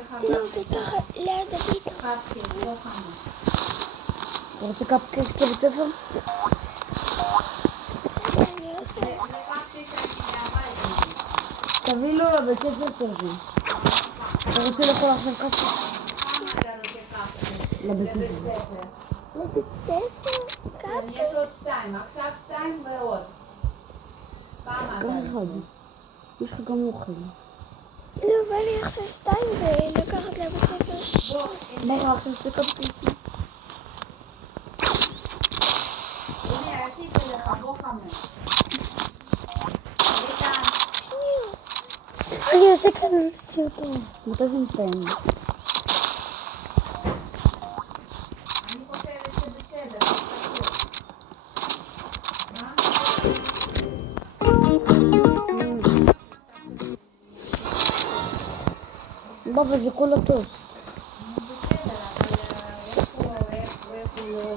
לך לא, בתוך, ליד הביטה. קפקק, לא חמה. אתה רוצה קפקקס לבית ספר? אני עושה. לקפקק אני מהבית. תביא לו לבית ספר כזה. אתה רוצה לאכול עכשיו קפקקס? כמה אתה רוצה קפקק? לבית ספר. לבית ספר? יש לו 2, עכשיו 2 ועוד. כמה אתה קח אחד. רוצה? יש לך גם אוכל. לא, בא לי עכשיו 2 ולקחת לבית ספר. בוא, מה לך עכשיו שתי קפקקס? הנה עשיתי לך, בוא 5. איתן, שנייה. אני עושה כאן סרטון. מתי זה מסתיים? אני חושבת שבסדר, תחשוב. בבא, זה כולה טוב. בסדר, אבל איך הוא לא...